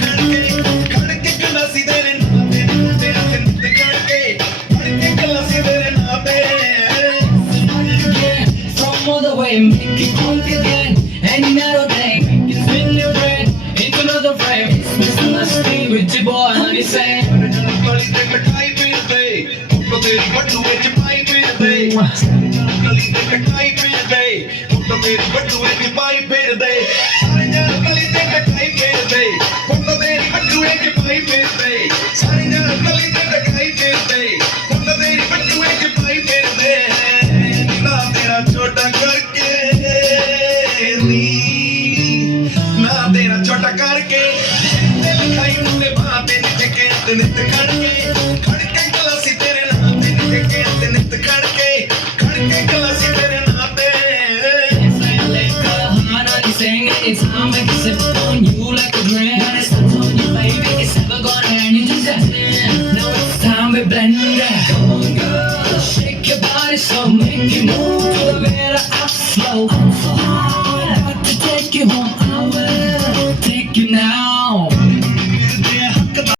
ਖੜਕੇ ਗਲਾਸੀ ਤੇਰੇ ਨਾਂ ਤੇ ਤੇਰਾ ਤੇ ਨਿੱਤ ਖੜਕੇ ਗਲਾਸੀ ਤੇਰੇ ਨਾਂ ਤੇ From all the way, make it cool again. Any narrow day, make it spin your brain into another frame. It's Mr. Nasty with your boy, honey Sam. ਗਲੀ ਤੇ ਕਟਾਈ ਪੀਂਦੇ ਫੋਟੋ ਤੇਰੀ ਬਟੂਏ ਚ ਪਾਈ ਫਿਰਦੇ ਗਲੀ ਤੇ ਕਟਾਈ ਪੀਂਦੇ ਫੋਟੋ ਤੇਰੀ ਬਟੂਏ ਚ ਪਾਈ ਫਿਰਦੇ ਸਾਰੇ ਜਣ ਗਲੀ ਤੇ ਕਟਾਈ ਪੀਂਦੇ ਫੋਟੋ ਤੇਰੀ ਬਟੂਏ ਚ ਪਾਈ ਫਿਰਦੇ ਸਾਰੇ ਜਣ ਗਲੀ ਤੇ ਕਟਾਈ ਪੀਂਦੇ ਫੋਟੋ ਤੇਰੀ ਬਟੂਏ ਚ ਪਾਈ ਫਿਰਦੇ ਨਾ ਤੇਰਾ ਛੋਟਾ ਕਰਕੇ ਨੀ ਨਾ ਤੇਰਾ ਛੋਟਾ ਕਰਕੇ ਤੇ ਲਿਖਾਈ ਮੁੰਡੇ ਬਾਹ ਤੇ ਨਿੱਤ ਖੜਕੇ ਗਲਾਸੀ ਤੇਰੇ ਨਾਂ ਤੇ ਨਿੱਤ ਖੜਕੇ ਗਲਾਸੀ ਤੇਰੇ ਨਾਂ ਤੇ It's time make it sip on you like a dream. It's stuck on you, baby. It's never gonna end. You just got now it's time we blend it. Come on, girl, shake your body, so make it move to the better I flow.